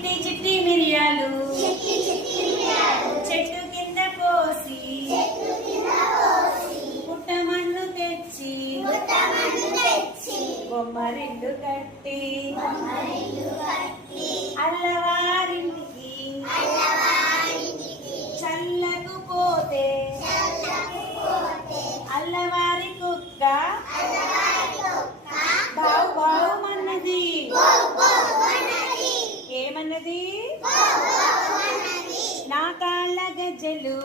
చిట్టి చిట్టి మిరియాలు చెట్టు కింద పోసి పుట్టమన్ను తెచ్చి బొమ్మరిల్లు కట్టి అల్లవారింటికి చల్లకు పోతే అల్లవారి కుక్క బావు బావుమన్నది. ఏమన్నది? నా కాళ్ళ గజ్జలు